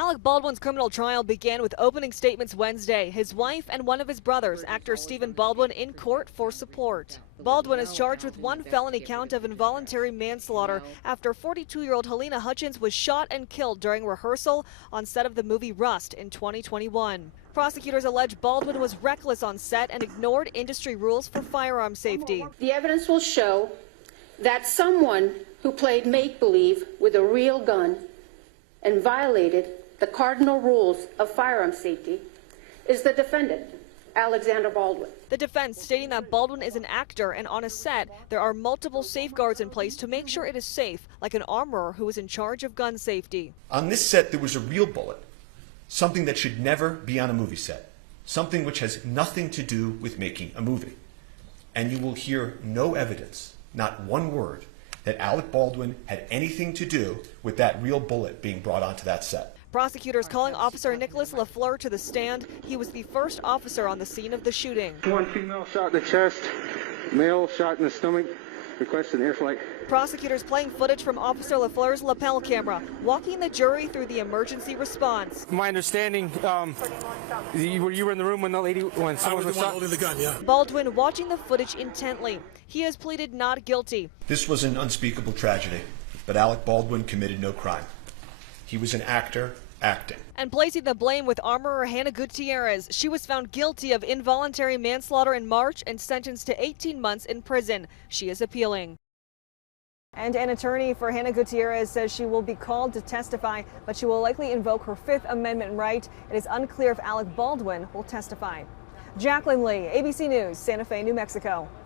Alec Baldwin's criminal trial began with opening statements Wednesday. His wife and one of his brothers, actor Stephen Baldwin, in court for support. Baldwin is charged with one felony count of involuntary manslaughter after 42-year-old Halyna Hutchins was shot and killed during rehearsal on set of the movie Rust in 2021. Prosecutors allege Baldwin was reckless on set and ignored industry rules for firearm safety. The evidence will show that someone who played make-believe with a real gun and violated the cardinal rules of firearm safety is the defendant, Alexander Baldwin. The defense stating that Baldwin is an actor and on a set there are multiple safeguards in place to make sure it is safe, like an armorer who is in charge of gun safety. On this set there was a real bullet, something that should never be on a movie set, something which has nothing to do with making a movie. And you will hear no evidence, not one word, that Alec Baldwin had anything to do with that real bullet being brought onto that set. Prosecutors calling Officer Nicholas LaFleur to the stand. He was the first officer on the scene of the shooting. One female shot in the chest, male shot in the stomach, requesting air flight. Prosecutors playing footage from Officer LaFleur's lapel camera, walking the jury through the emergency response. My understanding, you were in the room when someone was shot? Holding the gun, yeah. Baldwin watching the footage intently. He has pleaded not guilty. This was an unspeakable tragedy, but Alec Baldwin committed no crime. He was an actor acting. And placing the blame with armorer Halyna Gutierrez. She was found guilty of involuntary manslaughter in March and sentenced to 18 months in prison. She is appealing. And an attorney for Halyna Gutierrez says she will be called to testify, but she will likely invoke her Fifth Amendment right. It is unclear if Alec Baldwin will testify. Jacqueline Lee, ABC News, Santa Fe, New Mexico.